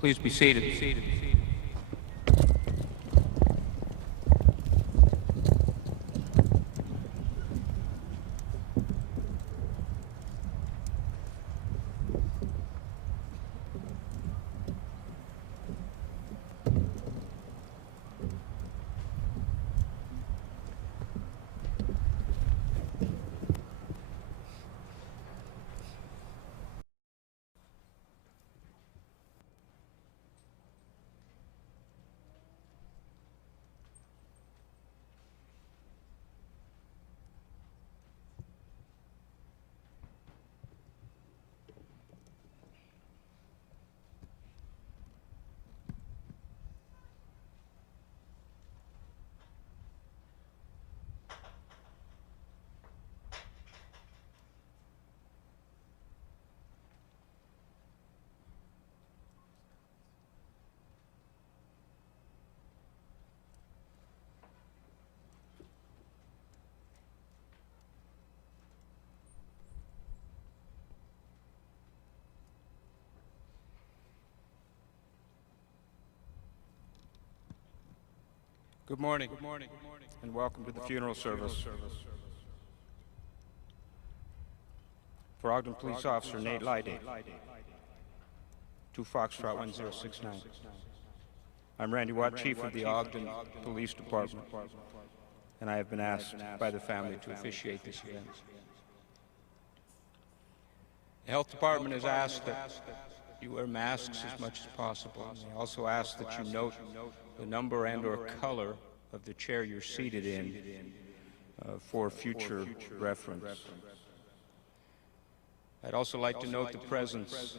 Please be seated. Good morning, and welcome to the funeral service for Ogden Police Officer Nate Lyday, 2 Foxtrot 1069. I'm Randy Watt, Chief of the Ogden Police Department, and I have been asked by the family to officiate this event. The Health Department has asked that you wear masks as much as possible. They also ask that you note the number and/or color of the chair you're seated in for future reference. I'd also like to note the presence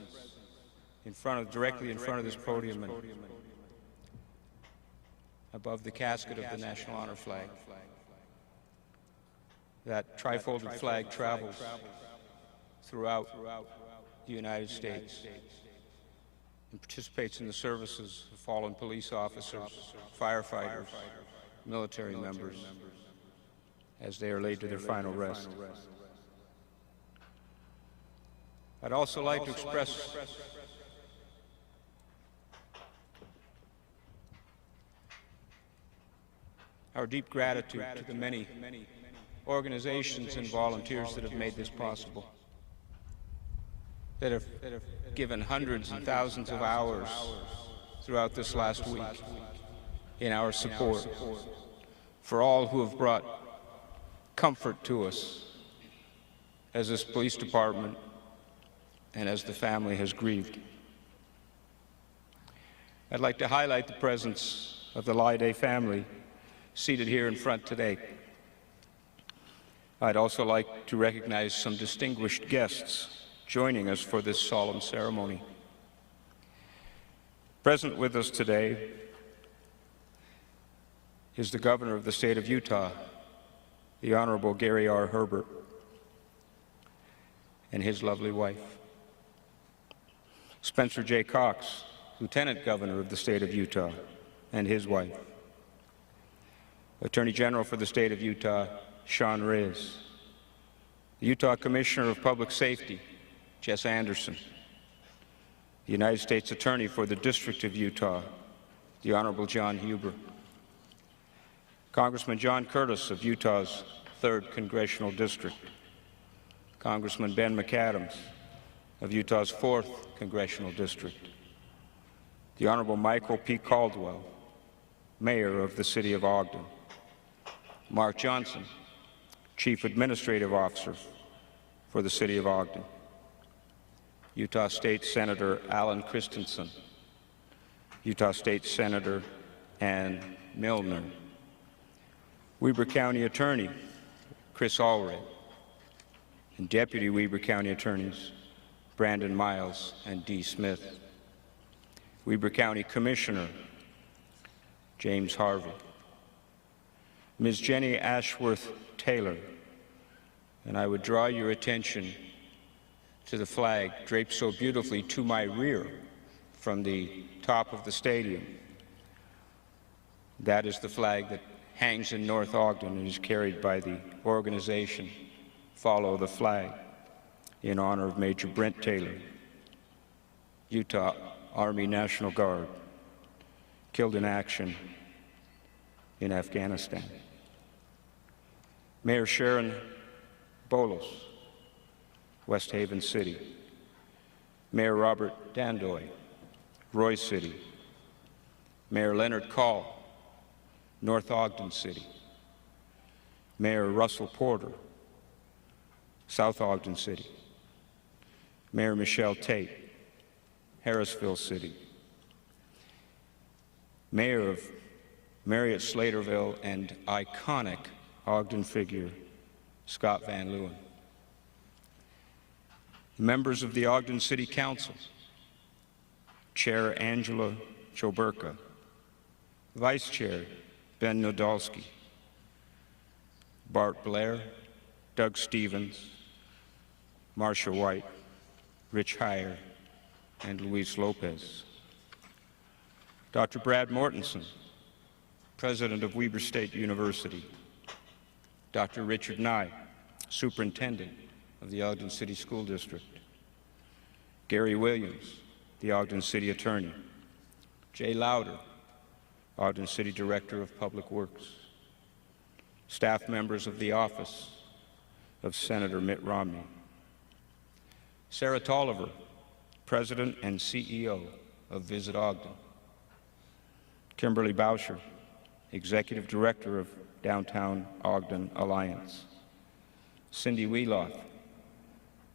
directly in front of this podium and above the casket of the National Honor Flag. That tri-folded flag travels throughout the United States and participates in the services of fallen police officers, firefighters, military members, as they are laid to their final rest. I'd also like to express our deep gratitude to the many organizations and volunteers that have made this possible, that have given hundreds and thousands of hours throughout this last week in our support, for all who have brought comfort to us as this police department and as the family has grieved. I'd like to highlight the presence of the Lyday family seated here in front today. I'd also like to recognize some distinguished guests joining us for this solemn ceremony. Present with us today is the Governor of the state of Utah, the Honorable Gary R. Herbert, and his lovely wife. Spencer J. Cox, Lieutenant Governor of the state of Utah, and his wife. Attorney General for the state of Utah, Sean Reyes. The Utah Commissioner of Public Safety, Jess Anderson. The United States Attorney for the District of Utah, the Honorable John Huber. Congressman John Curtis of Utah's 3rd Congressional District. Congressman Ben McAdams of Utah's 4th Congressional District. The Honorable Michael P. Caldwell, Mayor of the City of Ogden. Mark Johnson, Chief Administrative Officer for the City of Ogden. Utah State Senator Alan Christensen. Utah State Senator Ann Milner. Weber County Attorney Chris Allred, and Deputy Weber County Attorneys Brandon Miles and Dee Smith. Weber County Commissioner James Harvey. Ms. Jenny Ashworth Taylor, and I would draw your attention to the flag draped so beautifully to my rear from the top of the stadium. That is the flag that hangs in North Ogden and is carried by the organization Follow the Flag in honor of Major Brent Taylor, Utah Army National Guard, killed in action in Afghanistan. Mayor Sharon Bolos, West Haven City. Mayor Robert Dandoy, Roy City. Mayor Leonard Call, North Ogden City. Mayor Russell Porter, South Ogden City. Mayor Michelle Tate, Harrisville City. Mayor of Marriott Slaterville and iconic Ogden figure, Scott Van Leeuwen. Members of the Ogden City Council, Chair Angela Choberka, Vice Chair Ben Nodalski, Bart Blair, Doug Stevens, Marcia White, Rich Heyer, and Luis Lopez. Dr. Brad Mortensen, President of Weber State University. Dr. Richard Nye, Superintendent of the Ogden City School District. Gary Williams, the Ogden City Attorney. Jay Lauder, Ogden City Director of Public Works. Staff members of the Office of Senator Mitt Romney. Sarah Tolliver, President and CEO of Visit Ogden. Kimberly Boucher, Executive Director of Downtown Ogden Alliance. Cindy Wheeloff,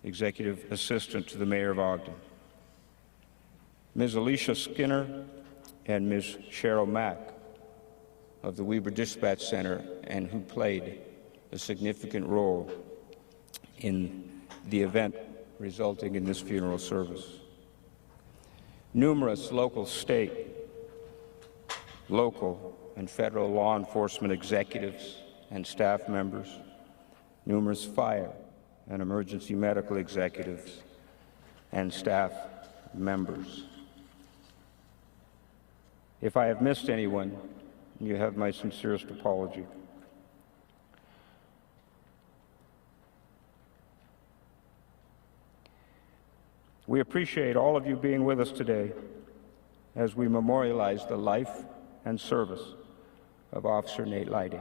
Executive Assistant to the Mayor of Ogden. Ms. Alicia Skinner and Ms. Cheryl Mack of the Weber Dispatch Center, and who played a significant role in the event resulting in this funeral service. Numerous local, state, local, and federal law enforcement executives and staff members, numerous fire and emergency medical executives and staff members. If I have missed anyone, you have my sincerest apology. We appreciate all of you being with us today as we memorialize the life and service of Officer Nate Lyday.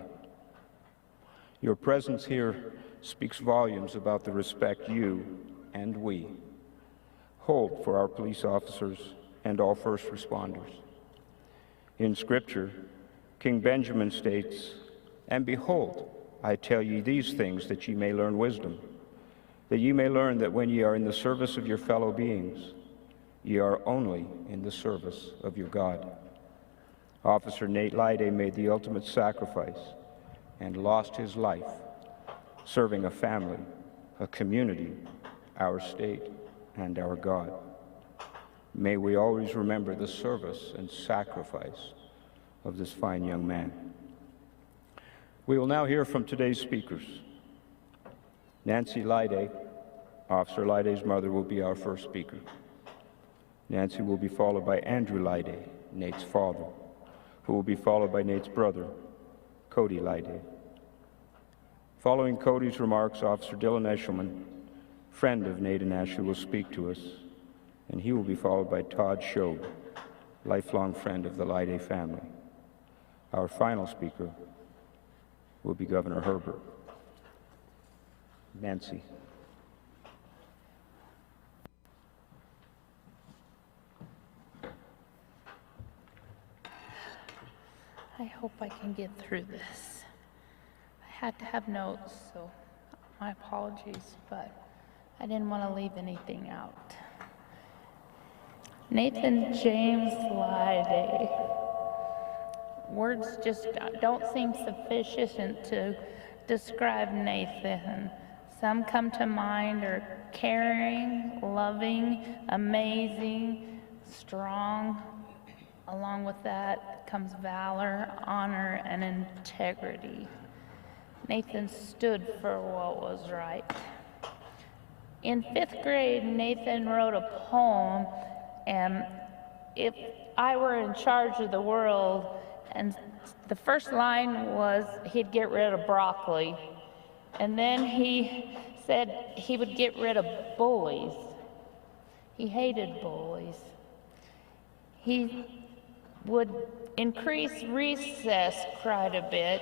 Your presence here speaks volumes about the respect you and we hold for our police officers and all first responders. In Scripture, King Benjamin states, "And behold, I tell ye these things that ye may learn wisdom, that ye may learn that when ye are in the service of your fellow beings, ye are only in the service of your God." Officer Nate Lyday made the ultimate sacrifice and lost his life serving a family, a community, our state, and our God. May we always remember the service and sacrifice of this fine young man. We will now hear from today's speakers. Nancy Lyday, Officer Lyday's mother, will be our first speaker. Nancy will be followed by Andrew Lyday, Nate's father, who will be followed by Nate's brother, Cody Lyday. Following Cody's remarks, Officer Dylan Eshelman, friend of Nate and Ashley, will speak to us, and he will be followed by Todd Schob, lifelong friend of the Lyday family. Our final speaker will be Governor Herbert. Nancy. I hope I can get through this. I had to have notes, so my apologies, but I didn't want to leave anything out. Nathan James Lyday. Words just don't seem sufficient to describe Nathan. Some come to mind are caring, loving, amazing, strong. Along with that comes valor, honor, and integrity. Nathan stood for what was right. In 5th grade, Nathan wrote a poem, and if I were in charge of the world, and the first line was he'd get rid of broccoli. And then he said he would get rid of bullies. He hated bullies. He would increase recess quite a bit,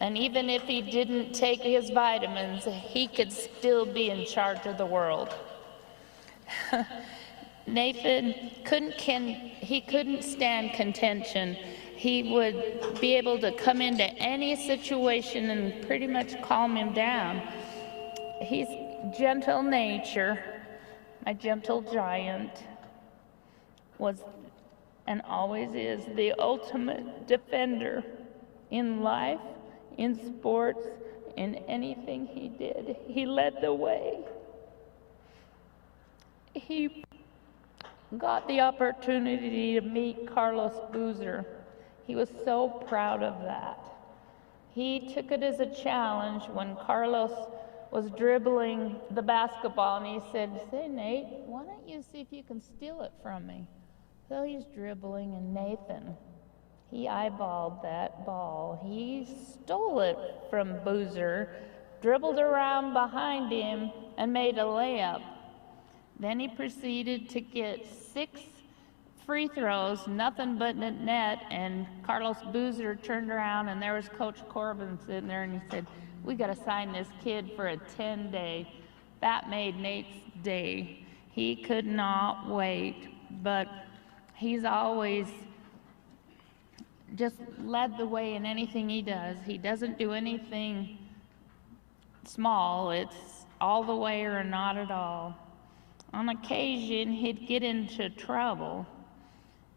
and even if he didn't take his vitamins, he could still be in charge of the world. Nathan couldn't stand contention. He would be able to come into any situation and pretty much calm him down. He's gentle nature, my gentle giant, was and always is the ultimate defender in life, in sports, in anything he did. He led the way. He got the opportunity to meet Carlos Boozer. He was so proud of that. He took it as a challenge when Carlos was dribbling the basketball, and he said, "Say, Nate, why don't you see if you can steal it from me?" So he's dribbling, and Nathan, he eyeballed that ball. He stole it from Boozer, dribbled around behind him, and made a layup. Then he proceeded to get 6 free throws, nothing but net, and Carlos Boozer turned around, and there was Coach Corbin sitting there, and he said, "We got to sign this kid for a 10-day. That made Nate's day. He could not wait, but he's always just led the way in anything he does. He doesn't do anything small. It's all the way or not at all. On occasion, he'd get into trouble.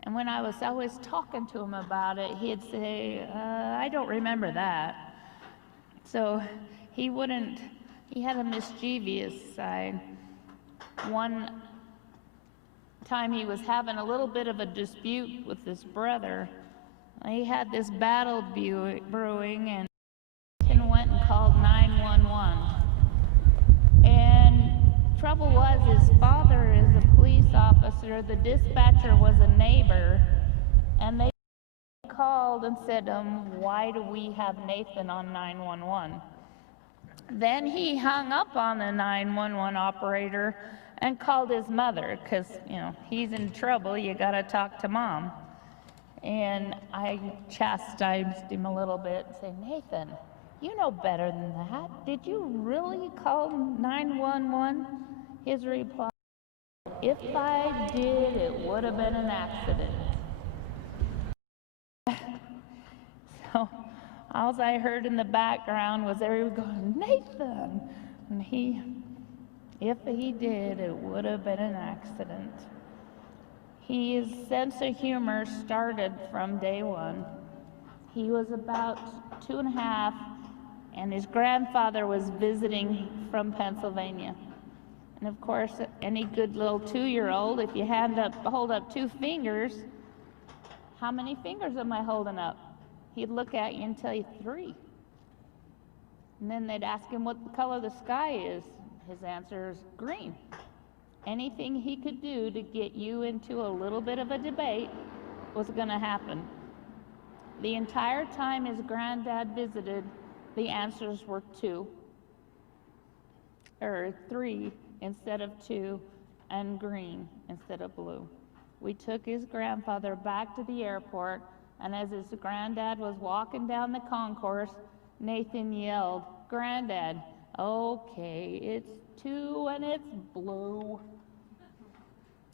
And when I was always talking to him about it, he'd say, I don't remember that. So he had a mischievous side. One time he was having a little bit of a dispute with his brother. He had this battle brewing, and went and called 911. And trouble was, his father is a police officer, the dispatcher was a neighbor, and they called and said, why do we have Nathan on 911? Then he hung up on the 911 operator and called his mother, because, he's in trouble, you gotta talk to Mom. And I chastised him a little bit and said, Nathan, you know better than that. Did you really call 911? His reply, if I did, it would have been an accident. So all I heard in the background was everyone going, Nathan! And if he did, it would have been an accident. His sense of humor started from day one. He was about 2.5, and his grandfather was visiting from Pennsylvania. And of course, any good little 2-year-old, if you hold up 2 fingers, how many fingers am I holding up? He'd look at you and tell you 3. And then they'd ask him what the color of the sky is. His answer is green. Anything he could do to get you into a little bit of a debate was going to happen. The entire time his granddad visited, the answers were 2, or 3 instead of 2, and green instead of blue. We took his grandfather back to the airport, and as his granddad was walking down the concourse, Nathan yelled, Granddad, okay, it's 2 and it's blue.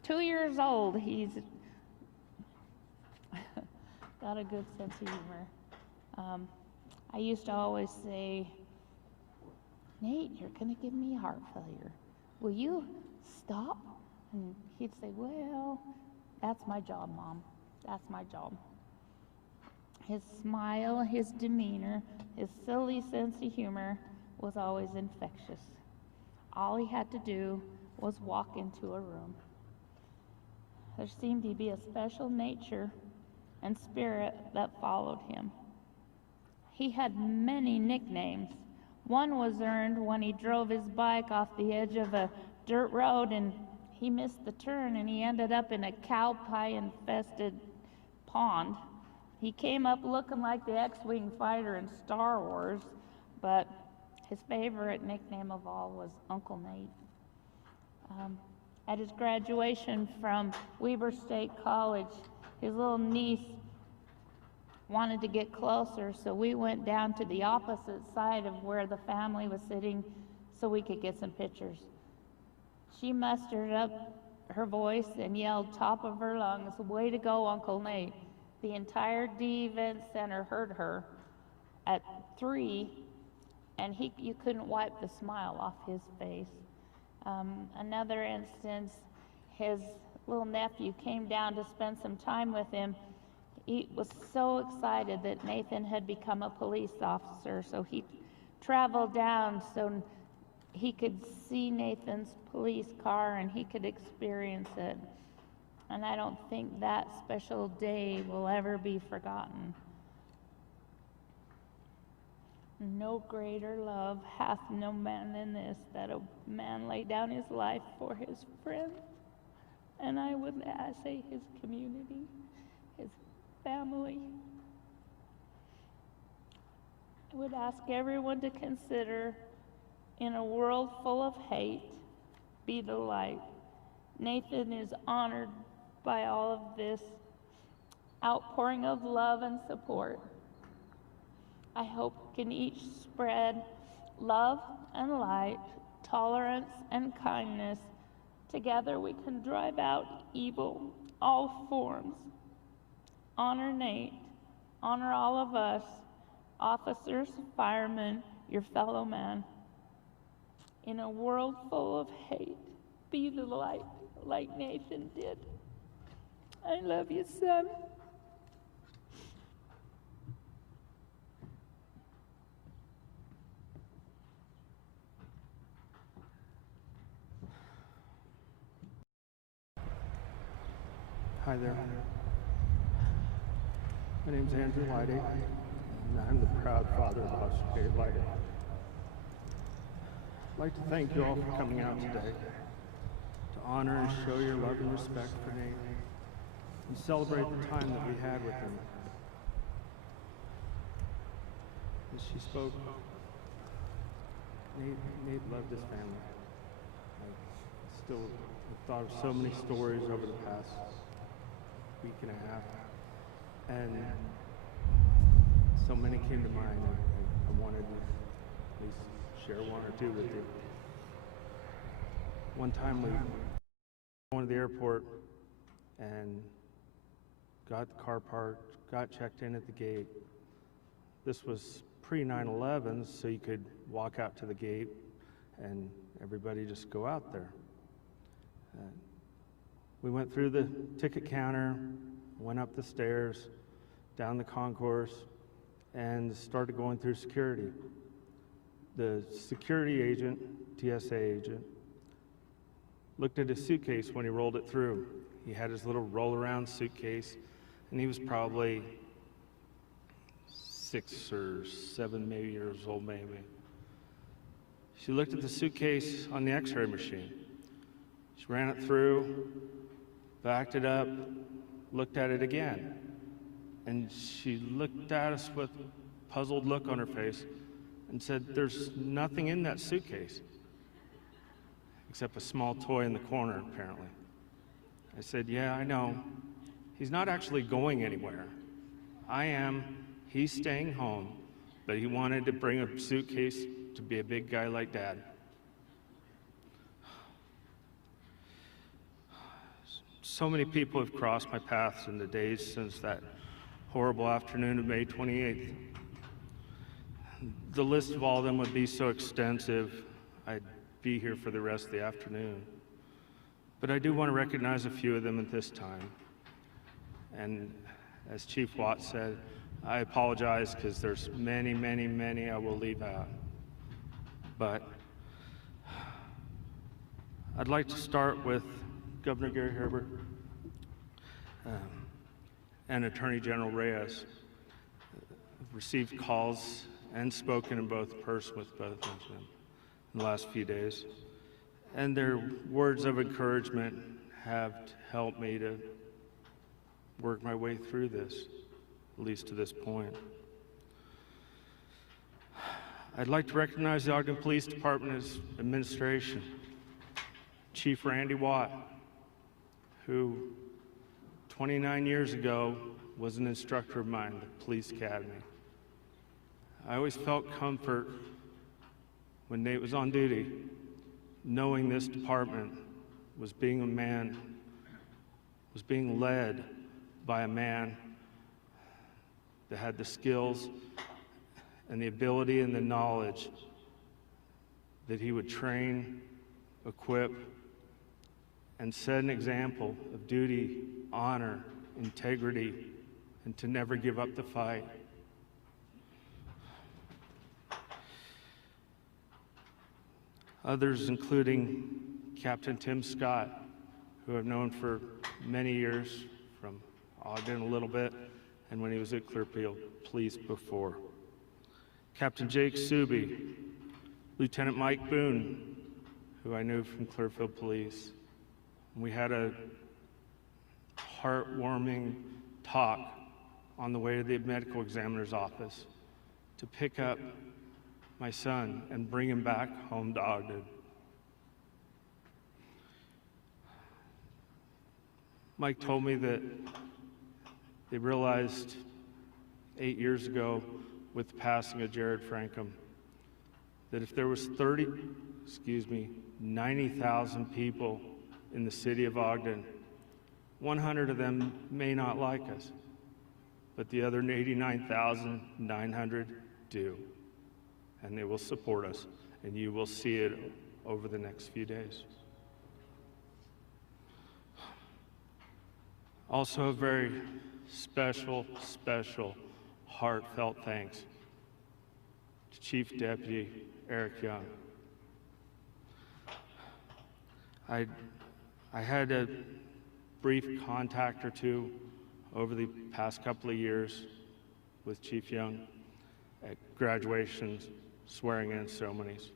2 years old, he's got a good sense of humor. I used to always say, Nate, you're going to give me heart failure. Will you stop? And he'd say, well, that's my job, Mom. That's my job. His smile, his demeanor, his silly sense of humor was always infectious. All he had to do was walk into a room. There seemed to be a special nature and spirit that followed him. He had many nicknames. One was earned when he drove his bike off the edge of a dirt road and he missed the turn and he ended up in a cow pie infested pond. He came up looking like the X-Wing fighter in Star Wars, but his favorite nickname of all was Uncle Nate. At his graduation from Weber State College, his little niece wanted to get closer, so we went down to the opposite side of where the family was sitting so we could get some pictures. She mustered up her voice and yelled top of her lungs, "Way to go, Uncle Nate." The entire D Event Center heard her at 3, and you couldn't wipe the smile off his face. Another instance, his little nephew came down to spend some time with him. He was so excited that Nathan had become a police officer, so he traveled down so he could see Nathan's police car and he could experience it. And I don't think that special day will ever be forgotten. No greater love hath no man than this, that a man lay down his life for his friend. And I would say his community, his family. I would ask everyone to consider, in a world full of hate, be the light. Nathan is honored by all of this outpouring of love and support. I hope we can each spread love and light, tolerance and kindness. Together we can drive out evil, all forms. Honor Nate, honor all of us, officers, firemen, your fellow man. In a world full of hate, be the light like Nathan did. I love you, son. Hi there. My name's Andrew Lyday, and I'm the proud father of Officer Nate Lyday. I'd like to thank you all for coming out today to honor and show your love and respect for Nate and celebrate the time that we had with him. As she spoke, Nate loved his family. I still have thought of so many stories over the past week and a half, and so many came to mind. I wanted to at least share one or two with you. One time we went to the airport and got the car parked, got checked in at the gate. This was pre-9/11, so you could walk out to the gate and everybody just go out there. We went through the ticket counter, went up the stairs, down the concourse, and started going through security. The security agent, TSA agent, looked at his suitcase when he rolled it through. He had his little roll-around suitcase, and he was probably 6 or 7 maybe years old, maybe. She looked at the suitcase on the x-ray machine. She ran it through, backed it up, looked at it again. And she looked at us with a puzzled look on her face and said, "There's nothing in that suitcase except a small toy in the corner, apparently." I said, "Yeah, I know. He's not actually going anywhere. I am. He's staying home, but he wanted to bring a suitcase to be a big guy like Dad." So many people have crossed my paths in the days since that horrible afternoon of May 28th. The list of all of them would be so extensive, I'd be here for the rest of the afternoon. But I do want to recognize a few of them at this time. And as Chief Watt said, I apologize because there's many, many, many I will leave out. But I'd like to start with Governor Gary Herbert and Attorney General Reyes. I've received calls and spoken in both person with both of them in the last few days. And their words of encouragement have helped me to work my way through this, at least to this point. I'd like to recognize the Ogden Police Department's administration, Chief Randy Watt, who 29 years ago, was an instructor of mine at the police academy. I always felt comfort when Nate was on duty, knowing this department was being led by a man that had the skills and the ability and the knowledge that he would train, equip, and set an example of duty, honor, integrity, and to never give up the fight. Others, including Captain Tim Scott, who I've known for many years, from Ogden a little bit, and when he was at Clearfield Police before. Captain Jake Suby, Lieutenant Mike Boone, who I knew from Clearfield Police. We had a heartwarming talk on the way to the medical examiner's office to pick up my son and bring him back home to Ogden. Mike told me that they realized 8 years ago with the passing of Jared Frankham that if there was 90,000 people in the city of Ogden, 100 of them may not like us, but the other 89,900 do, and they will support us, and you will see it over the next few days. Also, a very special, heartfelt thanks to Chief Deputy Eric Young. I had a brief contact or two over the past couple of years with Chief Young at graduations, swearing-in ceremonies.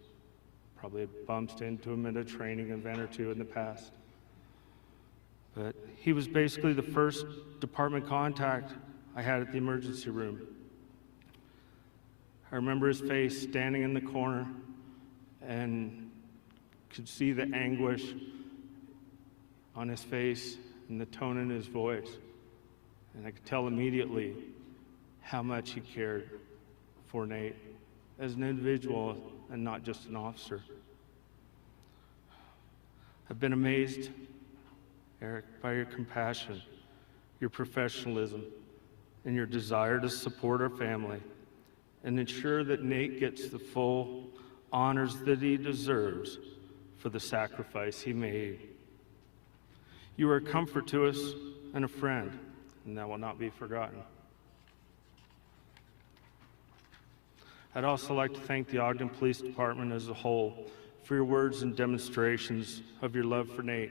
Probably bumped into him at a training event or two in the past. But he was basically the first department contact I had at the emergency room. I remember his face standing in the corner and could see the anguish on his face and the tone in his voice. And I could tell immediately how much he cared for Nate as an individual and not just an officer. I've been amazed, Eric, by your compassion, your professionalism, and your desire to support our family and ensure that Nate gets the full honors that he deserves for the sacrifice he made. You are a comfort to us and a friend, and that will not be forgotten. I'd also like to thank the Ogden Police Department as a whole for your words and demonstrations of your love for Nate.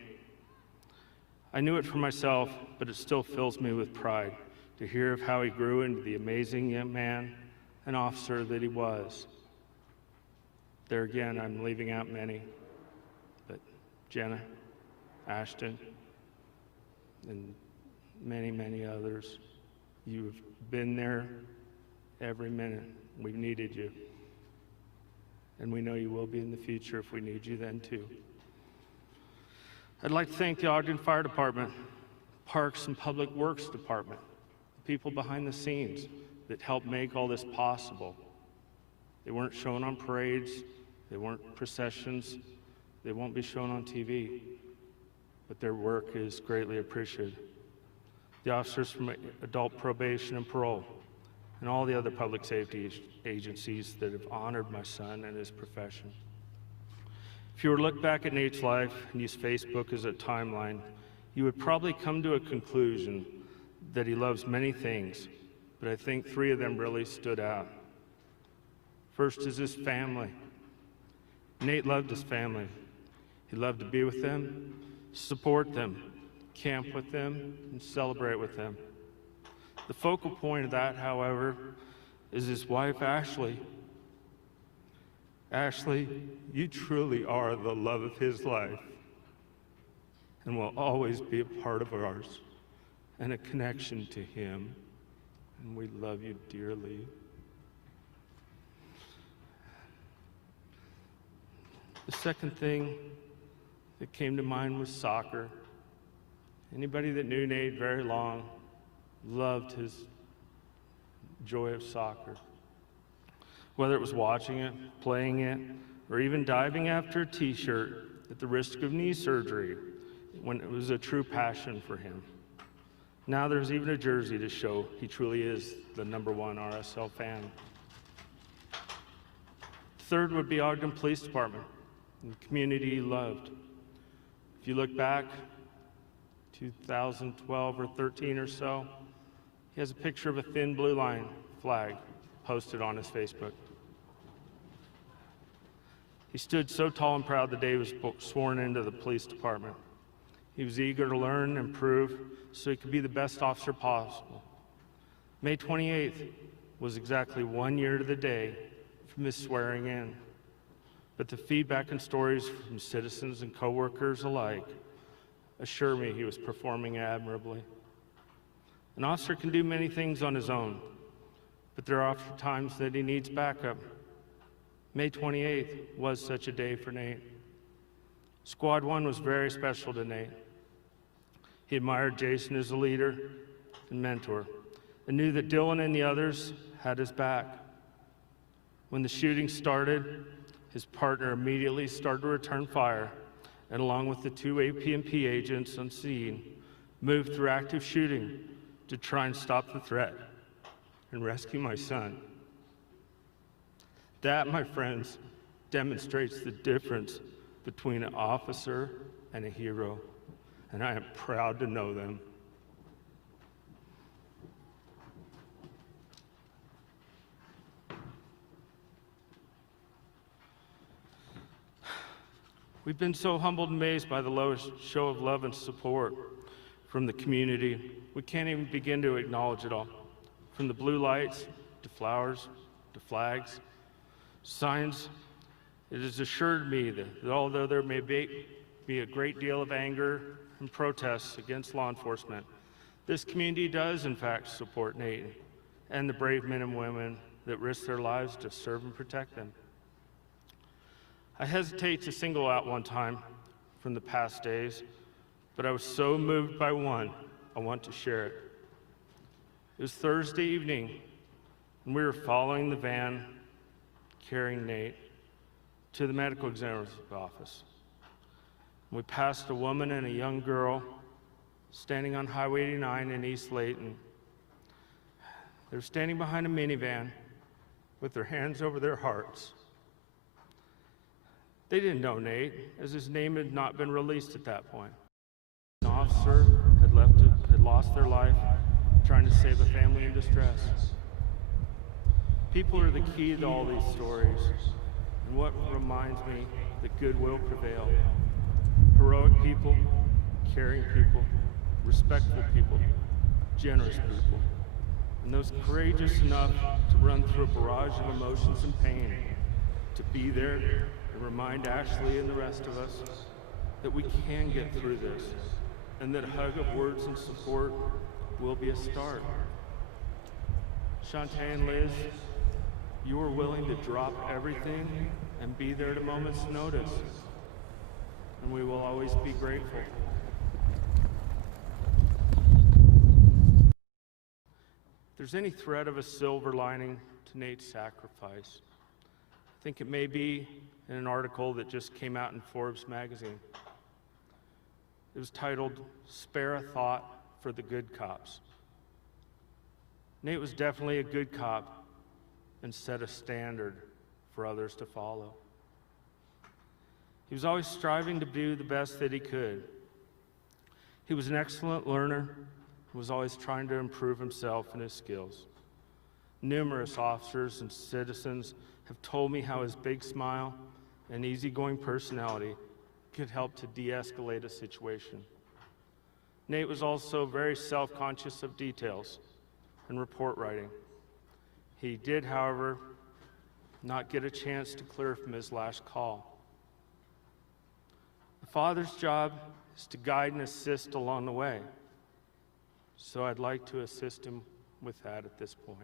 I knew it for myself, but it still fills me with pride to hear of how he grew into the amazing young man and officer that he was. There again, I'm leaving out many, but Jenna, Ashton, and many others, you've been there every minute. We've needed you, and we know you will be in the future if we need you then too. I'd like to thank the Ogden Fire Department, Parks and Public Works Department, the people behind the scenes that helped make all this possible. They weren't shown on parades, they weren't processions, they won't be shown on TV, but their work is greatly appreciated. The officers from Adult Probation and Parole, and all the other public safety agencies that have honored my son and his profession. If you were to look back at Nate's life and use Facebook as a timeline, you would probably come to a conclusion that he loves many things, but I think 3 of them really stood out. First is his family. Nate loved his family. He loved to be with them, support them, camp with them, and celebrate with them. The focal point of that, however, is his wife, Ashley. Ashley, you truly are the love of his life and will always be a part of ours and a connection to him, and we love you dearly. The second thing that came to mind was soccer Anybody that knew Nate very long loved his joy of soccer. Whether it was watching it, playing it, or even diving after a t-shirt at the risk of knee surgery, when it was a true passion for him. Now there's even a jersey to show he truly is the #1 RSL fan. Third would be Ogden Police Department, the community he loved. If you look back, 2012 or 13 or so, he has a picture of a thin blue line flag posted on his Facebook. He stood so tall and proud the day he was sworn into the police department. He was eager to learn and improve so he could be the best officer possible. May 28th was exactly 1 year to the day from his swearing in. But the feedback and stories from citizens and coworkers alike assure me he was performing admirably. An officer can do many things on his own, but there are often times that he needs backup. May 28th was such a day for Nate. Squad 1 was very special to Nate. He admired Jason as a leader and mentor, and knew that Dylan and the others had his back. When the shooting started, his partner immediately started to return fire, and along with the 2 APMP agents on scene, moved through active shooting to try and stop the threat and rescue my son. That, my friends, demonstrates the difference between an officer and a hero, and I am proud to know them. We've been so humbled and amazed by the lowest show of love and support from the community. We can't even begin to acknowledge it all. From the blue lights, to flowers, to flags, signs, it has assured me that although there may be a great deal of anger and protests against law enforcement, this community does in fact support Nate and the brave men and women that risk their lives to serve and protect them. I hesitate to single out one time from the past days, but I was so moved by one, I want to share it. It was Thursday evening, and we were following the van carrying Nate to the medical examiner's office. We passed a woman and a young girl standing on Highway 89 in East Layton. They were standing behind a minivan with their hands over their hearts. They didn't know Nate, as his name had not been released at that point. An officer had lost their life trying to save a family in distress. People are the key to all these stories, and what reminds me that good will prevail. Heroic people, caring people, respectful people, generous people, and those courageous enough to run through a barrage of emotions and pain, to be there and remind Ashley and the rest of us that we can get through this, and that a hug of words and support will be a start. Shantae and Liz, you were willing to drop everything and be there at a moment's notice, and we will always be grateful. If there's any thread of a silver lining to Nate's sacrifice, I think it may be in an article that just came out in Forbes magazine. It was titled, "Spare a Thought for the Good Cops." Nate was definitely a good cop and set a standard for others to follow. He was always striving to do the best that he could. He was an excellent learner and was always trying to improve himself and his skills. Numerous officers and citizens have told me how his big smile and easygoing personality could help to de-escalate a situation. Nate was also very self-conscious of details and report writing. He did, however, not get a chance to clear from his last call. A father's job is to guide and assist along the way, so I'd like to assist him with that at this point.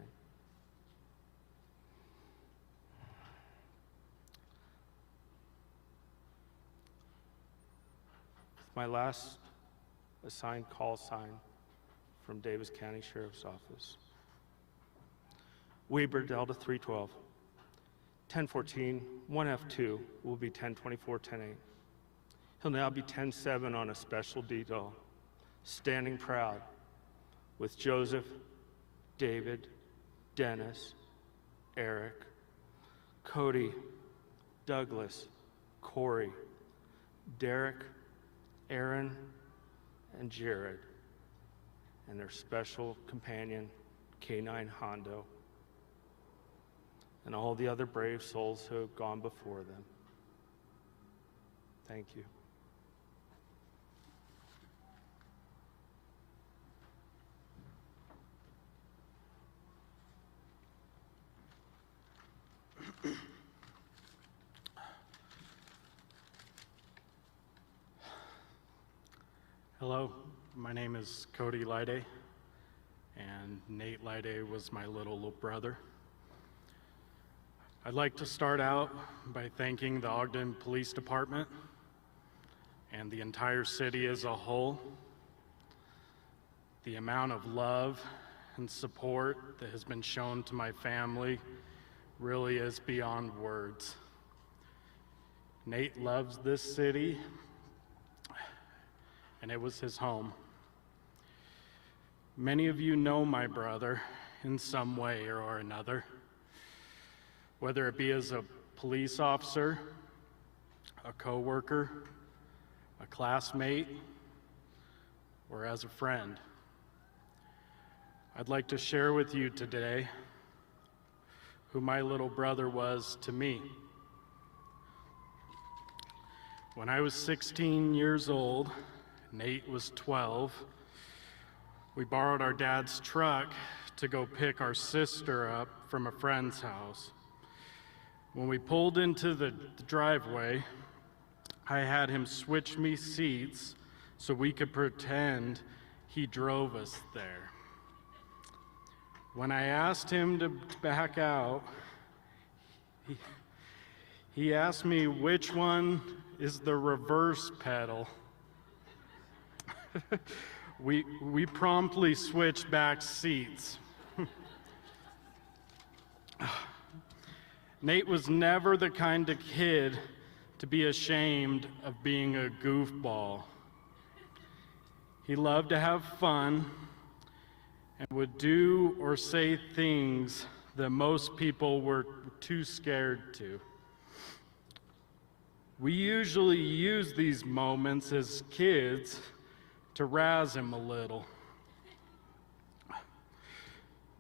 My last a signed call sign from Davis County Sheriff's Office. Weber, Delta 312. 1014, 1F2 will be 1024, 10-8. He'll now be 10-7 on a special detail, standing proud with Joseph, David, Dennis, Eric, Cody, Douglas, Corey, Derek, Aaron, and Jared, and their special companion, K9 Hondo, and all the other brave souls who have gone before them. Thank you. Hello, my name is Cody Lyday, and Nate Lyday was my little brother. I'd like to start out by thanking the Ogden Police Department and the entire city as a whole. The amount of love and support that has been shown to my family really is beyond words. Nate loves this city, and it was his home. Many of you know my brother in some way or another, whether it be as a police officer, a coworker, a classmate, or as a friend. I'd like to share with you today who my little brother was to me. When I was 16 years old, Nate was 12, we borrowed our dad's truck to go pick our sister up from a friend's house. When we pulled into the driveway, I had him switch me seats so we could pretend he drove us there. When I asked him to back out, he asked me which one is the reverse pedal. We promptly switched back seats. Nate was never the kind of kid to be ashamed of being a goofball. He loved to have fun and would do or say things that most people were too scared to. We usually use these moments as kids to razz him a little.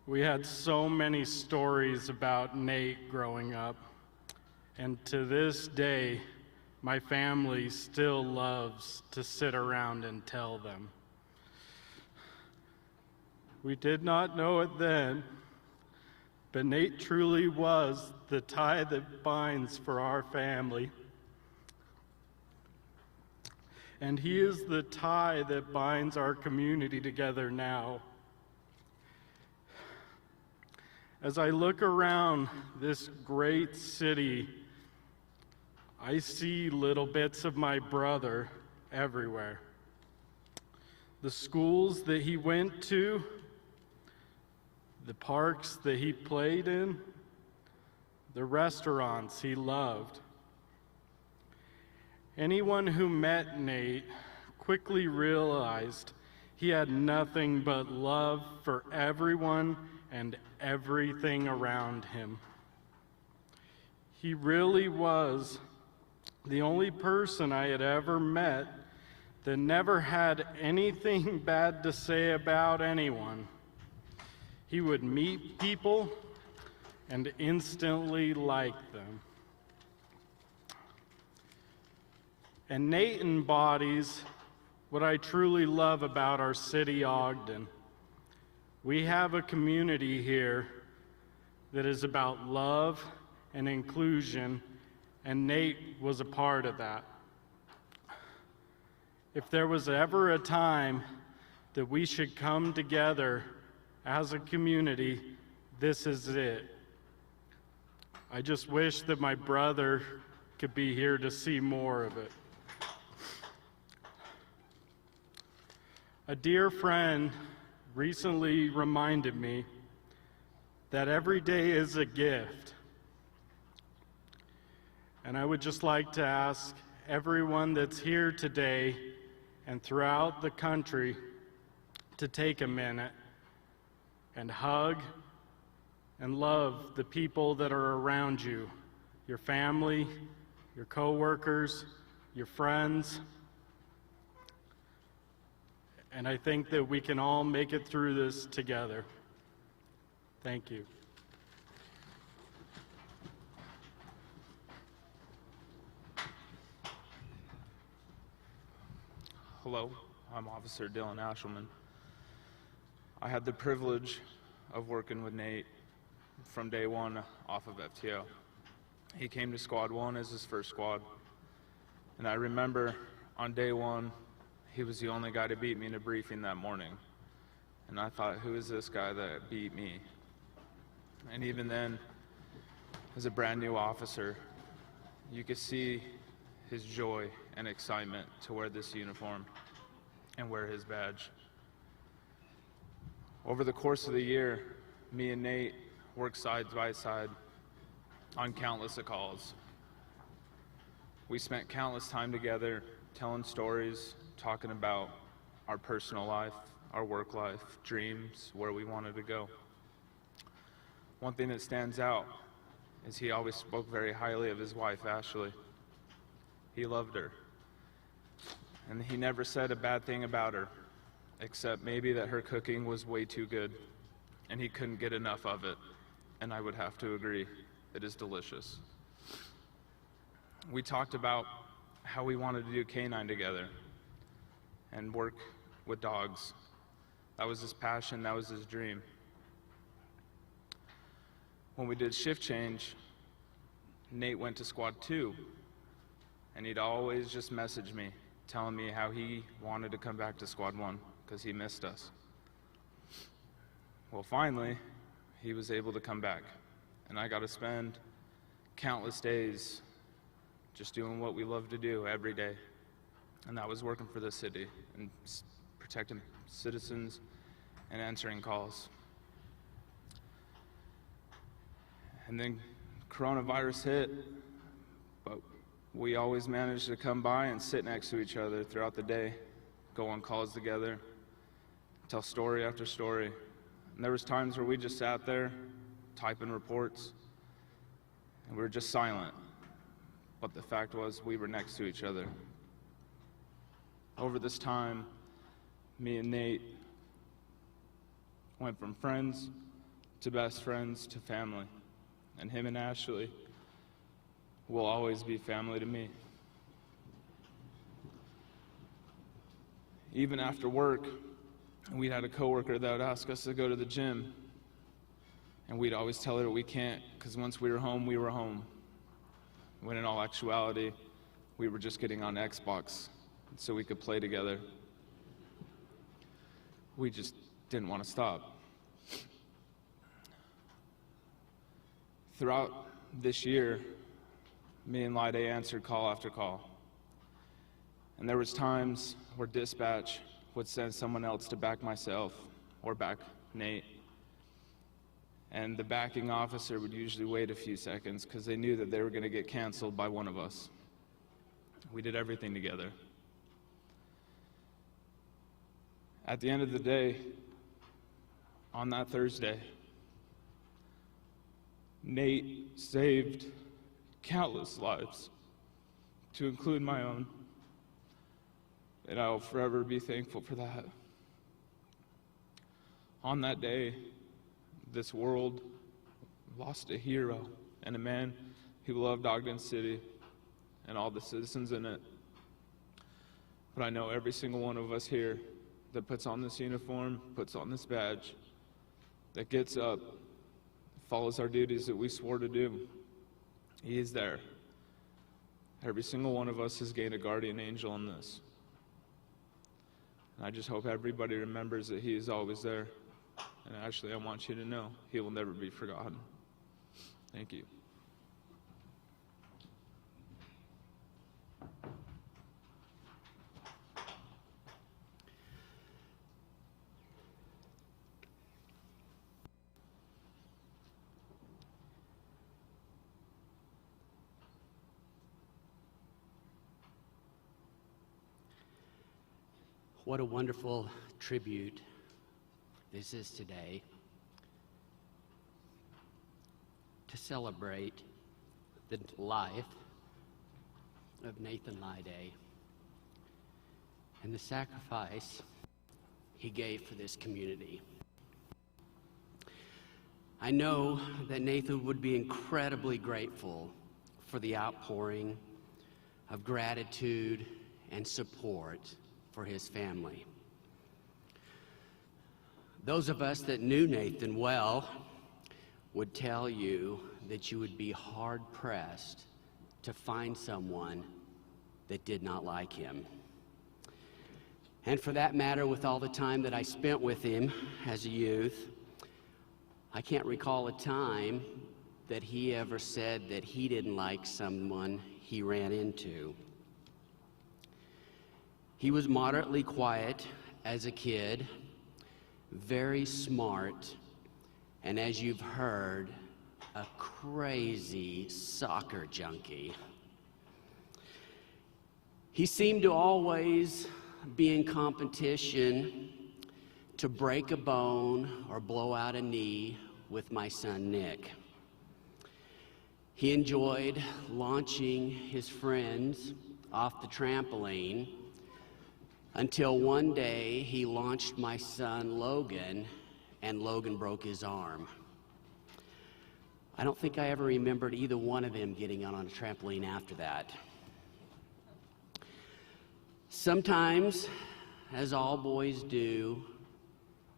We had so many stories about Nate growing up, and to this day, my family still loves to sit around and tell them. We did not know it then, but Nate truly was the tie that binds for our family. And he is the tie that binds our community together now. As I look around this great city, I see little bits of my brother everywhere. The schools that he went to, the parks that he played in, the restaurants he loved. Anyone who met Nate quickly realized he had nothing but love for everyone and everything around him. He really was the only person I had ever met that never had anything bad to say about anyone. He would meet people and instantly like them. And Nate embodies what I truly love about our city, Ogden. We have a community here that is about love and inclusion, and Nate was a part of that. If there was ever a time that we should come together as a community, this is it. I just wish that my brother could be here to see more of it. A dear friend recently reminded me that every day is a gift. And I would just like to ask everyone that's here today and throughout the country to take a minute and hug and love the people that are around you, your family, your coworkers, your friends. And I think that we can all make it through this together. Thank you. Hello, I'm Officer Dylan Ashelman. I had the privilege of working with Nate from day one off of FTO. He came to Squad 1 as his first squad, and I remember on day one, he was the only guy to beat me in a briefing that morning. And I thought, who is this guy that beat me? And even then, as a brand new officer, you could see his joy and excitement to wear this uniform and wear his badge. Over the course of the year, me and Nate worked side by side on countless of calls. We spent countless time together telling stories, talking about our personal life, our work life, dreams, where we wanted to go. One thing that stands out is he always spoke very highly of his wife, Ashley. He loved her. And he never said a bad thing about her, except maybe that her cooking was way too good, and he couldn't get enough of it. And I would have to agree, it is delicious. We talked about how we wanted to do K9 together and work with dogs. That was his passion, that was his dream. When we did shift change, Nate went to Squad 2, and he'd always just message me, telling me how he wanted to come back to Squad 1 because he missed us. Well, finally, he was able to come back, and I got to spend countless days just doing what we love to do every day, and that was working for the city and protecting citizens and answering calls. And then coronavirus hit, but we always managed to come by and sit next to each other throughout the day, go on calls together, tell story after story. And there was times where we just sat there, typing reports, and we were just silent. But the fact was, we were next to each other. Over this time, me and Nate went from friends to best friends to family. And him and Ashley will always be family to me. Even after work, we had a coworker that would ask us to go to the gym, and we'd always tell her we can't, because once we were home, when in all actuality, we were just getting on Xbox so we could play together. We just didn't want to stop. Throughout this year, me and Lyday answered call after call. And there was times where dispatch would send someone else to back myself or back Nate. And the backing officer would usually wait a few seconds because they knew that they were going to get canceled by one of us. We did everything together. At the end of the day, on that Thursday, Nate saved countless lives, to include my own, and I will forever be thankful for that. On that day, this world lost a hero and a man who loved Ogden City and all the citizens in it. But I know every single one of us here that puts on this uniform, puts on this badge, that gets up, follows our duties that we swore to do. He is there. Every single one of us has gained a guardian angel in this. And I just hope everybody remembers that he is always there. And Ashley, I want you to know, he will never be forgotten. Thank you. What a wonderful tribute this is today to celebrate the life of Nathan Lyday and the sacrifice he gave for this community. I know that Nathan would be incredibly grateful for the outpouring of gratitude and support for his family. Those of us that knew Nathan well would tell you that you would be hard-pressed to find someone that did not like him. And for that matter, with all the time that I spent with him as a youth, I can't recall a time that he ever said that he didn't like someone he ran into. He was moderately quiet as a kid, very smart, and as you've heard, a crazy soccer junkie. He seemed to always be in competition to break a bone or blow out a knee with my son Nick. He enjoyed launching his friends off the trampoline until one day he launched my son Logan, and Logan broke his arm. I don't think I ever remembered either one of them getting on a trampoline after that. Sometimes, as all boys do,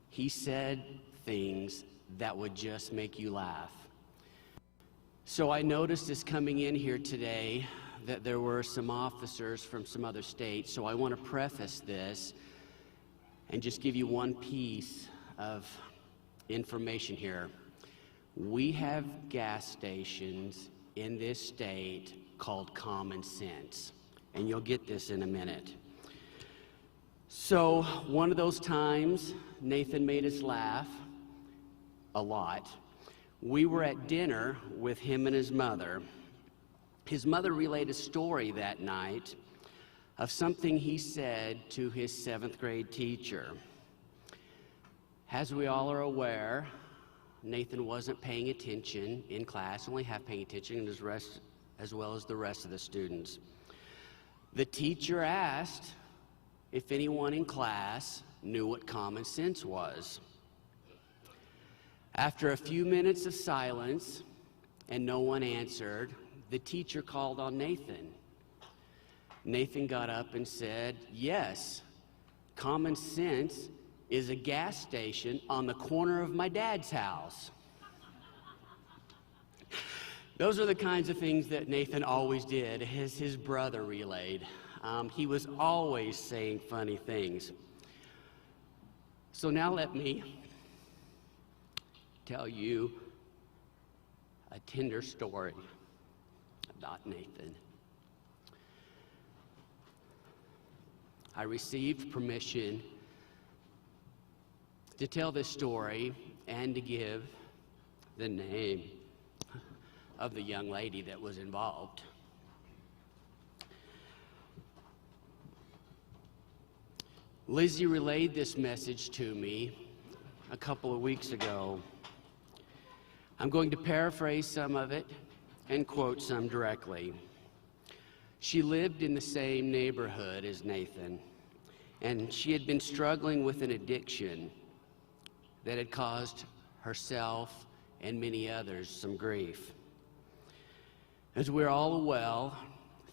he said things that would just make you laugh. So I noticed as coming in here today that there were some officers from some other states, so I want to preface this and just give you one piece of information here. We have gas stations in this state called Common Sense, and you'll get this in a minute. So one of those times, Nathan made us laugh a lot. We were at dinner with him and his mother. His mother relayed a story that night of something he said to his 7th grade teacher. As we all are aware, Nathan wasn't paying attention in class, only half paying attention, as well as the rest of the students. The teacher asked if anyone in class knew what common sense was. After a few minutes of silence and no one answered, the teacher called on Nathan. Nathan got up and said, "Yes, Common Sense is a gas station on the corner of my dad's house." Those are the kinds of things that Nathan always did, as his brother relayed. He was always saying funny things. So now let me tell you a tender story about Nathan. I received permission to tell this story and to give the name of the young lady that was involved. Lizzie relayed this message to me a couple of weeks ago. I'm going to paraphrase some of it and quote some directly. She lived in the same neighborhood as Nathan, and she had been struggling with an addiction that had caused herself and many others some grief. As we're all well,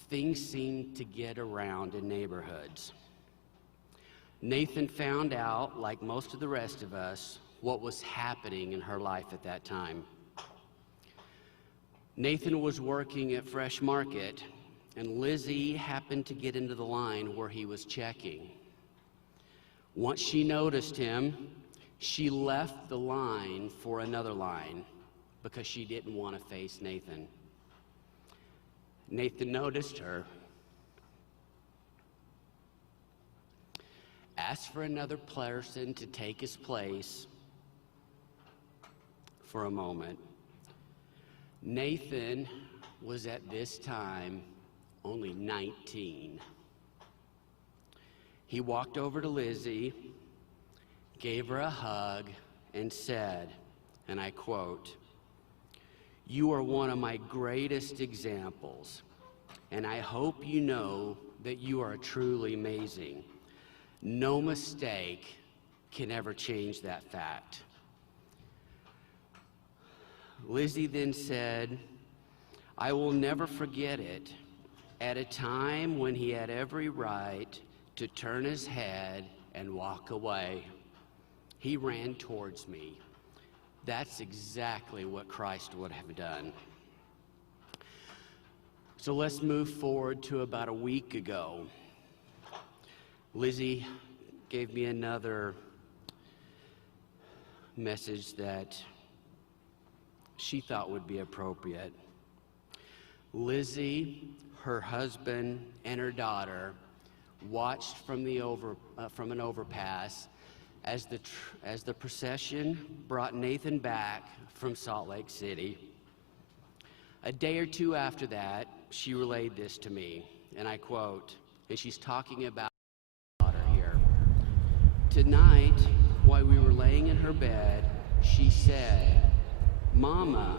things seem to get around in neighborhoods. Nathan found out, like most of the rest of us, what was happening in her life at that time. Nathan was working at Fresh Market, and Lizzie happened to get into the line where he was checking. Once she noticed him, she left the line for another line because she didn't want to face Nathan. Nathan noticed her, asked for another person to take his place for a moment. Nathan was at this time only 19. He walked over to Lizzie, gave her a hug, and said, and I quote, "You are one of my greatest examples, and I hope you know that you are truly amazing. No mistake can ever change that fact." Lizzie then said, "I will never forget it. At a time when he had every right to turn his head and walk away, he ran towards me. That's exactly what Christ would have done." So let's move forward to about a week ago. Lizzie gave me another message that she thought would be appropriate. Lizzie, her husband, and her daughter watched from an overpass as the procession brought Nathan back from Salt Lake City. A day or two after that, she relayed this to me, and I quote, and she's talking about her daughter here. "Tonight, while we were laying in her bed, she said, 'Mama,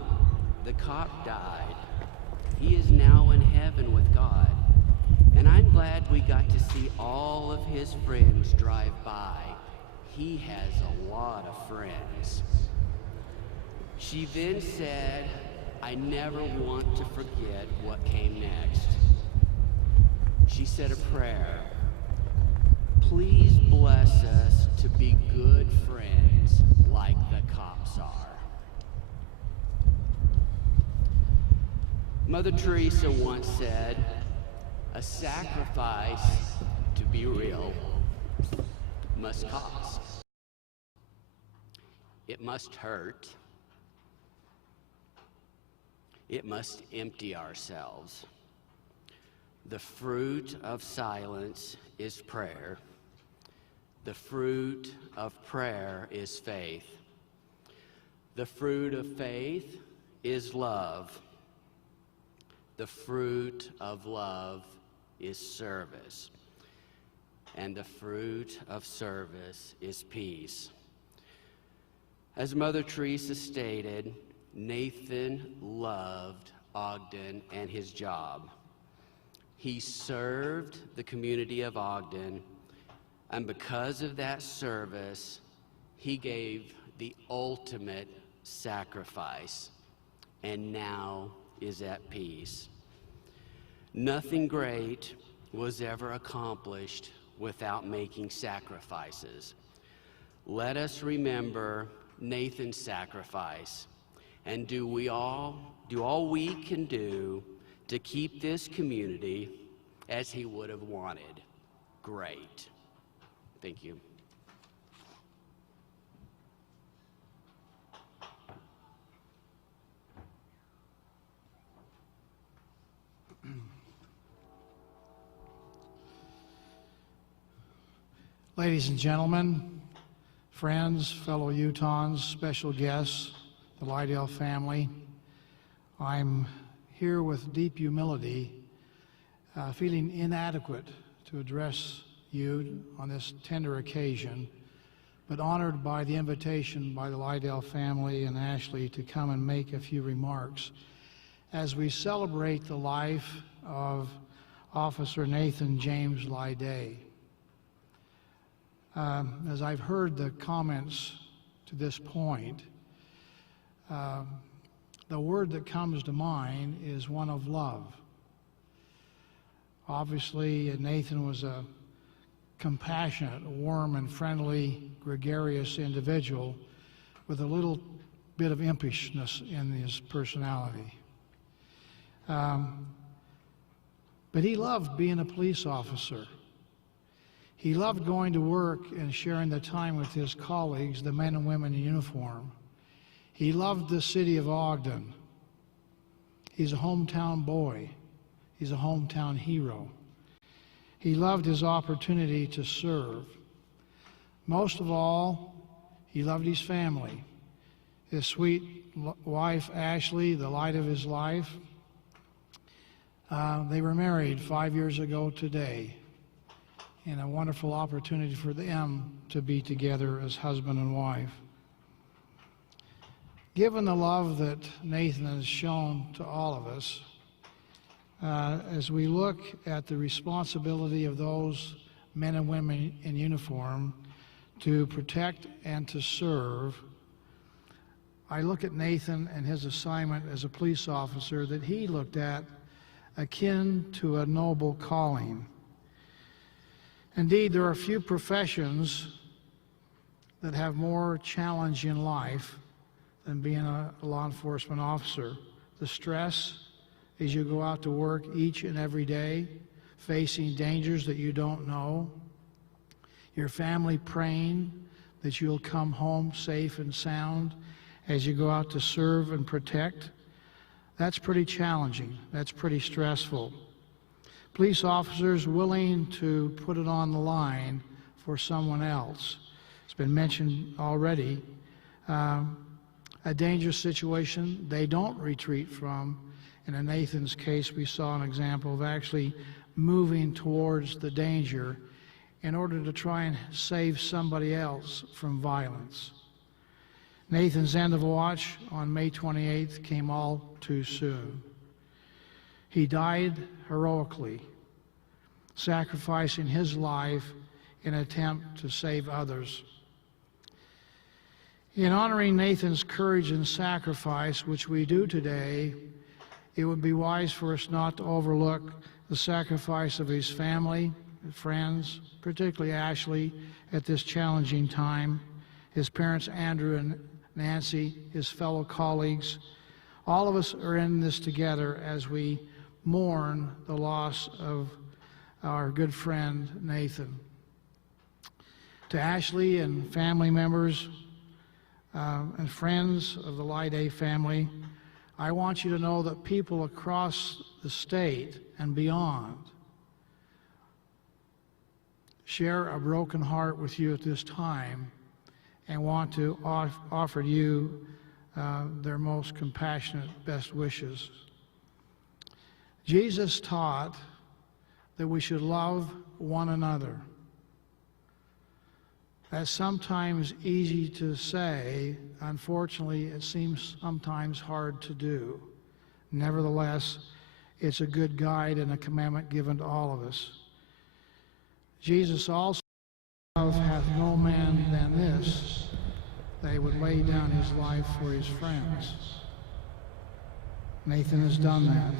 the cop died. He is now in heaven with God. And I'm glad we got to see all of his friends drive by. He has a lot of friends.' She then said, 'I never want to forget what came next.' She said a prayer. 'Please bless us to be good friends like the cops are.'" Mother Teresa once said, "A sacrifice, to be real, must cost. It must hurt. It must empty ourselves. The fruit of silence is prayer. The fruit of prayer is faith. The fruit of faith is love. The fruit of love is service. And the fruit of service is peace." As Mother Teresa stated, Nathan loved Ogden and his job. He served the community of Ogden, and because of that service, he gave the ultimate sacrifice, and now is at peace. Nothing great was ever accomplished without making sacrifices. Let us remember Nathan's sacrifice and do all we can do to keep this community as he would have wanted. Great. Thank you. Ladies and gentlemen, friends, fellow Utahns, special guests, the Lyday family, I'm here with deep humility, feeling inadequate to address you on this tender occasion, but honored by the invitation by the Lyday family and Ashley to come and make a few remarks as we celebrate the life of Officer Nathan James Lyday. As I've heard the comments to this point, the word that comes to mind is one of love. Obviously, Nathan was a compassionate, warm, and friendly, gregarious individual with a little bit of impishness in his personality. But he loved being a police officer. He loved going to work and sharing the time with his colleagues, the men and women in uniform. He loved the city of Ogden. He's a hometown boy. He's a hometown hero. He loved his opportunity to serve. Most of all, he loved his family. His sweet wife, Ashley, the light of his life. They were married 5 years ago today. and a wonderful opportunity for them to be together as husband and wife. Given the love that Nathan has shown to all of us, as we look at the responsibility of those men and women in uniform to protect and to serve, I look at Nathan and his assignment as a police officer that he looked at akin to a noble calling. Indeed, there are few professions that have more challenge in life than being a law enforcement officer. The stress as you go out to work each and every day, facing dangers that you don't know, your family praying that you'll come home safe and sound as you go out to serve and protect. That's pretty challenging. That's pretty stressful. Police officers willing to put it on the line for someone else. It's been mentioned already. A dangerous situation they don't retreat from. And in Nathan's case, we saw an example of actually moving towards the danger in order to try and save somebody else from violence. Nathan's end of watch on May 28th came all too soon. He died heroically, sacrificing his life in an attempt to save others. In honoring Nathan's courage and sacrifice, which we do today, it would be wise for us not to overlook the sacrifice of his family, friends, particularly Ashley, at this challenging time, his parents Andrew and Nancy, his fellow colleagues. All of us are in this together as we mourn the loss of our good friend Nathan. To Ashley and family members and friends of the Lyday family, I want you to know that people across the state and beyond share a broken heart with you at this time and want to offer you their most compassionate best wishes. Jesus taught that we should love one another. That's sometimes easy to say. Unfortunately, it seems sometimes hard to do. Nevertheless, it's a good guide and a commandment given to all of us. Jesus also said, "Love hath no man than this, that he would lay down his life for his friends." Nathan has done that.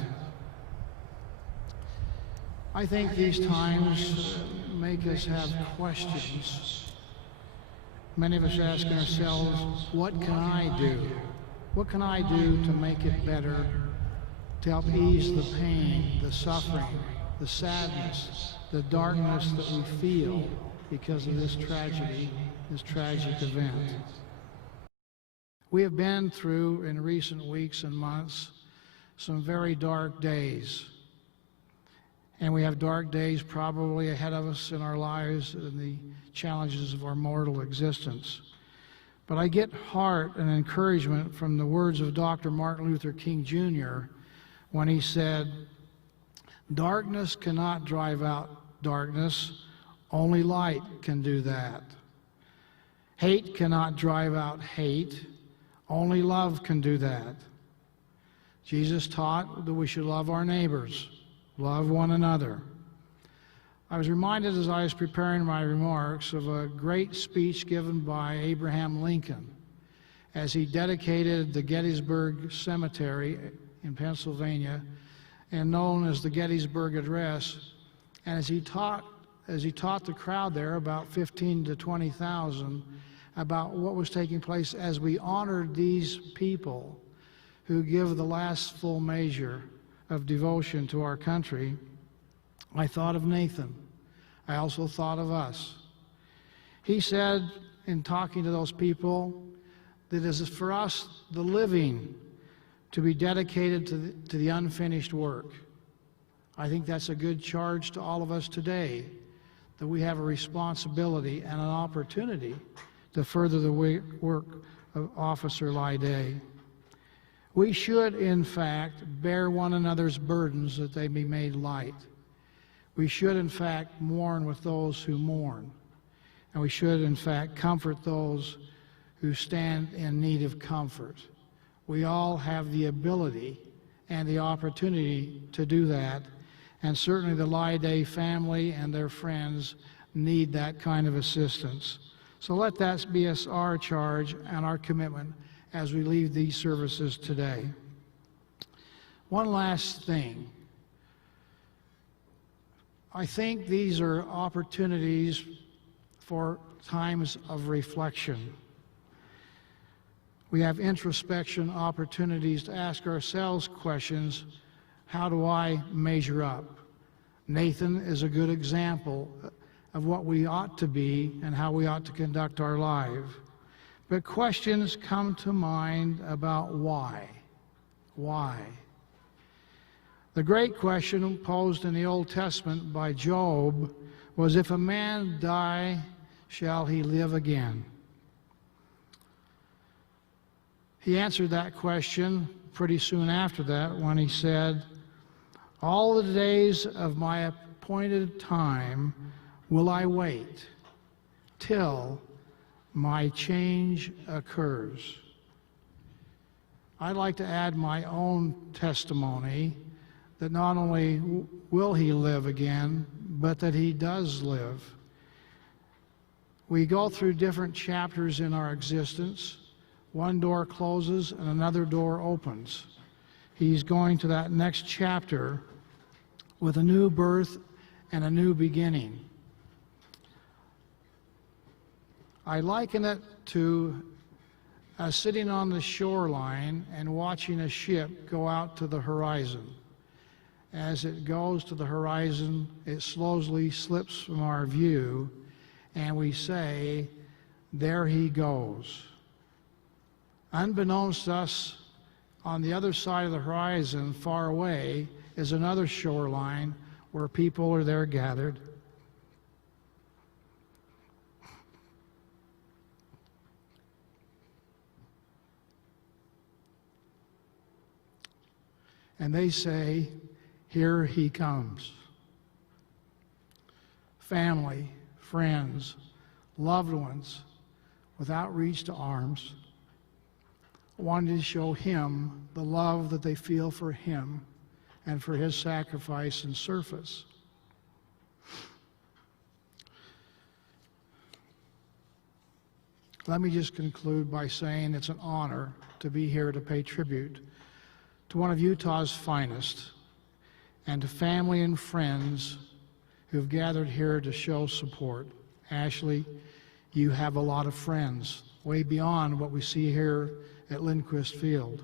I think these times make us have questions. Many of us asking ourselves, what can I do? What can I do to make it better, to help ease the pain, the suffering, the sadness, the darkness that we feel because of this tragedy, this tragic event? We have been through, in recent weeks and months, some very dark days. And we have dark days probably ahead of us in our lives and the challenges of our mortal existence. But I get heart and encouragement from the words of Dr. Martin Luther King Jr. when he said, "Darkness cannot drive out darkness, only light can do that. Hate cannot drive out hate, only love can do that." Jesus taught that we should love our neighbors, love one another. I was reminded as I was preparing my remarks of a great speech given by Abraham Lincoln as he dedicated the Gettysburg Cemetery in Pennsylvania, and known as the Gettysburg Address. And as he taught the crowd there, about 15 to 20,000, about what was taking place as we honored these people who give the last full measure of devotion to our country, I thought of Nathan. I also thought of us. He said, in talking to those people, that it is for us, the living, to be dedicated to the unfinished work. I think that's a good charge to all of us today, that we have a responsibility and an opportunity to further the work of Officer Lyday. We should, in fact, bear one another's burdens that they be made light. We should, in fact, mourn with those who mourn. And we should, in fact, comfort those who stand in need of comfort. We all have the ability and the opportunity to do that. And certainly the Lyday family and their friends need that kind of assistance. So let that be our charge and our commitment as we leave these services today. One last thing. I think these are opportunities for times of reflection. We have introspection opportunities to ask ourselves questions. How do I measure up? Nathan is a good example of what we ought to be and how we ought to conduct our life. But questions come to mind about why. Why? The great question posed in the Old Testament by Job was, if a man die, shall he live again? He answered that question pretty soon after that when he said, all the days of my appointed time will I wait till my change occurs. I'd like to add my own testimony that not only will he live again, but that he does live. We go through different chapters in our existence. One door closes and another door opens. He's going to that next chapter with a new birth and a new beginning. I liken it to sitting on the shoreline and watching a ship go out to the horizon. As it goes to the horizon, it slowly slips from our view, and we say, there he goes. Unbeknownst to us, on the other side of the horizon, far away, is another shoreline where people are there gathered. And they say, here he comes. Family, friends, loved ones, without reach to arms, wanting to show him the love that they feel for him and for his sacrifice and service. Let me just conclude by saying it's an honor to be here to pay tribute to one of Utah's finest, and to family and friends who've gathered here to show support. Ashley, you have a lot of friends, way beyond what we see here at Lindquist Field.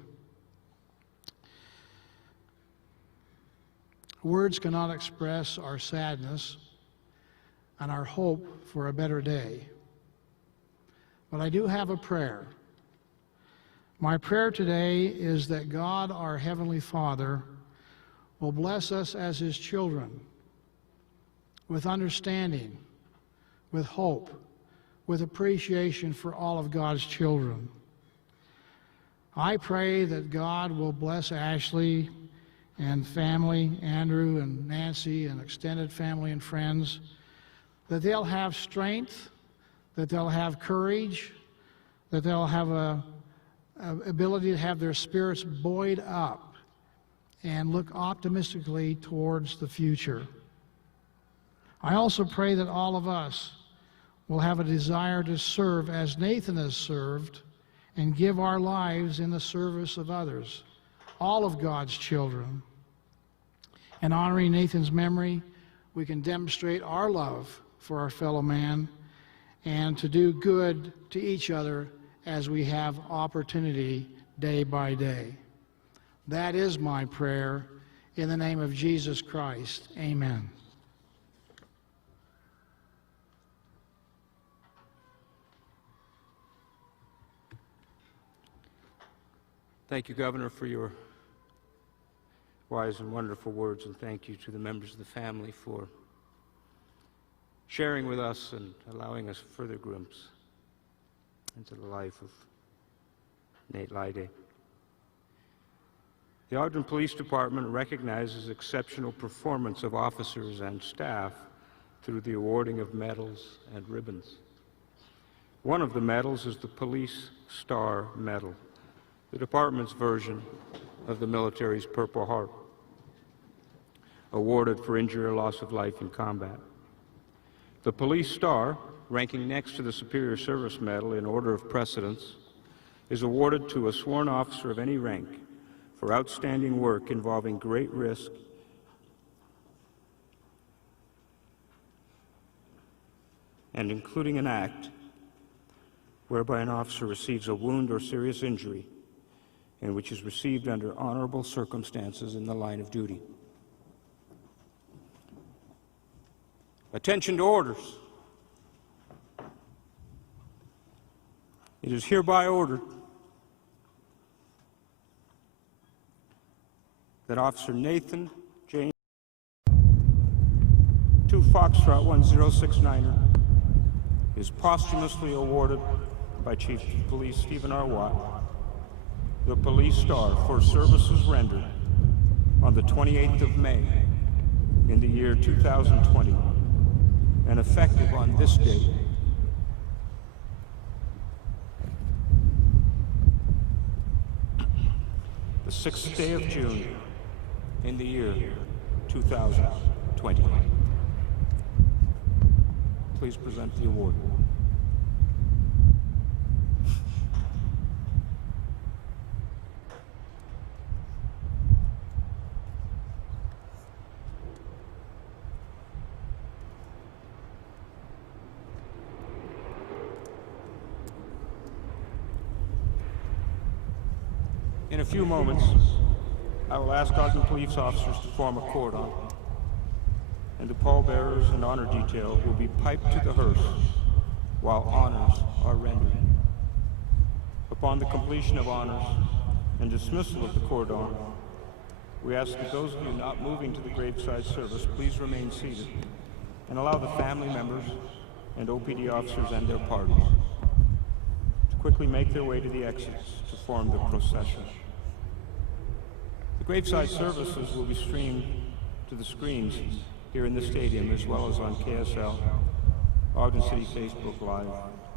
Words cannot express our sadness and our hope for a better day. But I do have a prayer. My prayer today is that God, our Heavenly Father, will bless us as His children with understanding, with hope, with appreciation for all of God's children. I pray that God will bless Ashley and family, Andrew and Nancy and extended family and friends, that they'll have strength, that they'll have courage, that they'll have a ability to have their spirits buoyed up and look optimistically towards the future. I also pray that all of us will have a desire to serve as Nathan has served and give our lives in the service of others, all of God's children. In honoring Nathan's memory, we can demonstrate our love for our fellow man and to do good to each other as we have opportunity day by day. That is my prayer in the name of Jesus Christ. Amen. Thank you, Governor, for your wise and wonderful words, and thank you to the members of the family for sharing with us and allowing us a further glimpse into the life of Nate Lyday. The Ogden Police Department recognizes exceptional performance of officers and staff through the awarding of medals and ribbons. One of the medals is the Police Star Medal, the department's version of the military's Purple Heart, awarded for injury or loss of life in combat. The Police Star, ranking next to the Superior Service Medal in order of precedence, is awarded to a sworn officer of any rank for outstanding work involving great risk and including an act whereby an officer receives a wound or serious injury and which is received under honorable circumstances in the line of duty. Attention to orders. It is hereby ordered that Officer Nathan James 2 Foxtrot 1069er is posthumously awarded by Chief of Police Stephen R. Watt the Police Star for services rendered on the 28th of May in the year 2020 and effective on this date. The 6th day of June in the year 2020. Please present the award. In a few moments, I will ask Ogden police officers to form a cordon, and the pallbearers and honor detail will be piped to the hearse while honors are rendered. Upon the completion of honors and dismissal of the cordon, we ask that those of you not moving to the graveside service please remain seated and allow the family members and OPD officers and their parties to quickly make their way to the exits to form the procession. The graveside services will be streamed to the screens here in the stadium as well as on KSL, Ogden City Facebook Live,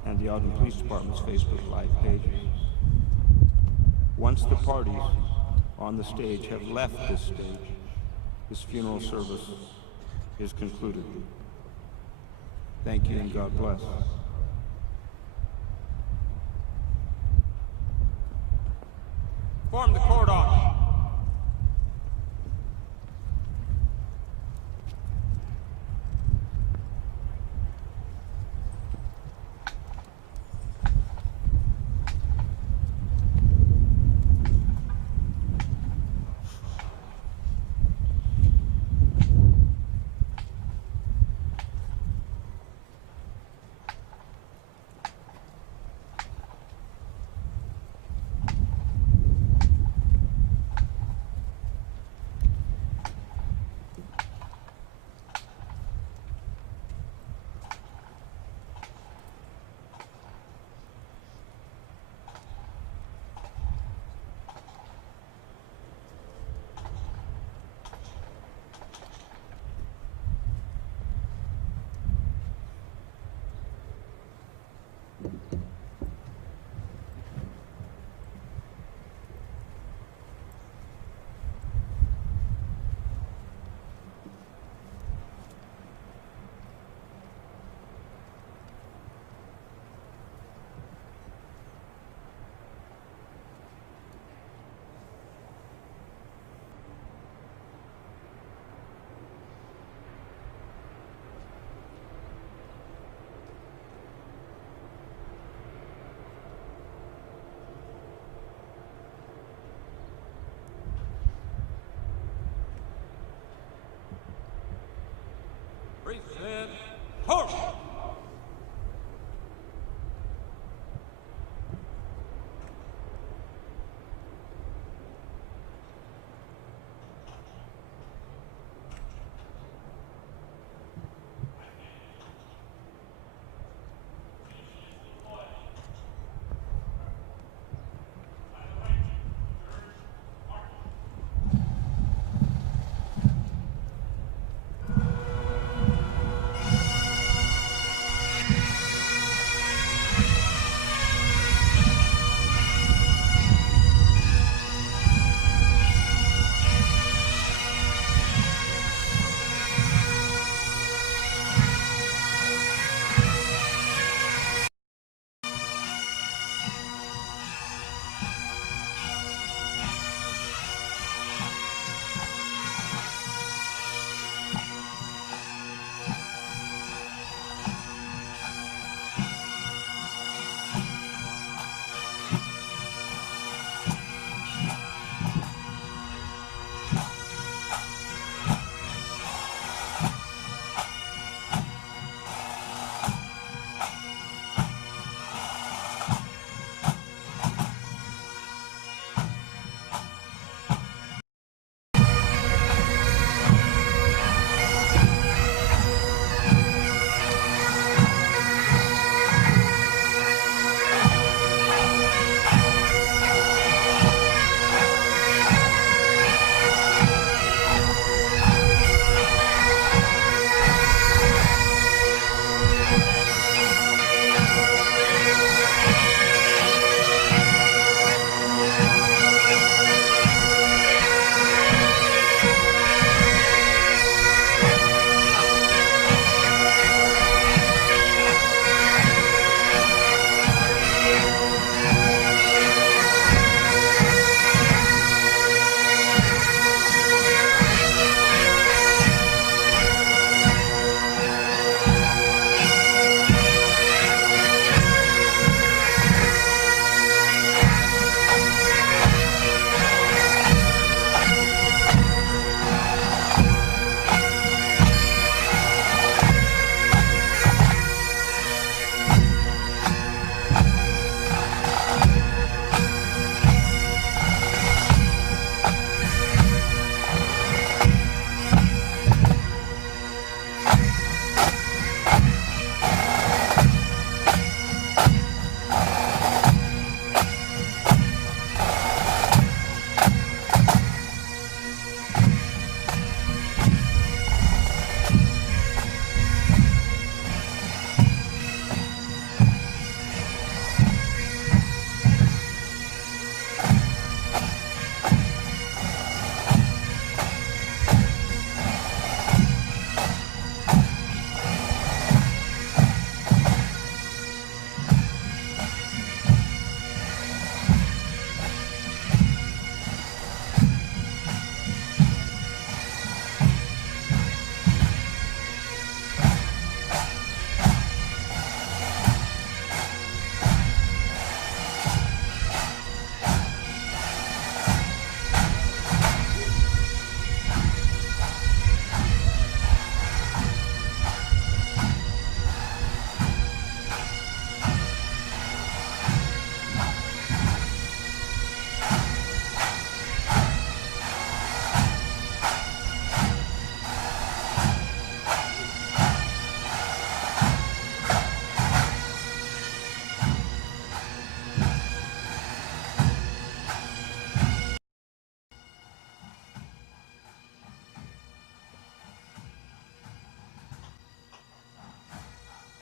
and the Ogden Police Department's Facebook Live pages. Once the parties on the stage have left this stage, this funeral service is concluded. Thank you and God bless. Form the cordon.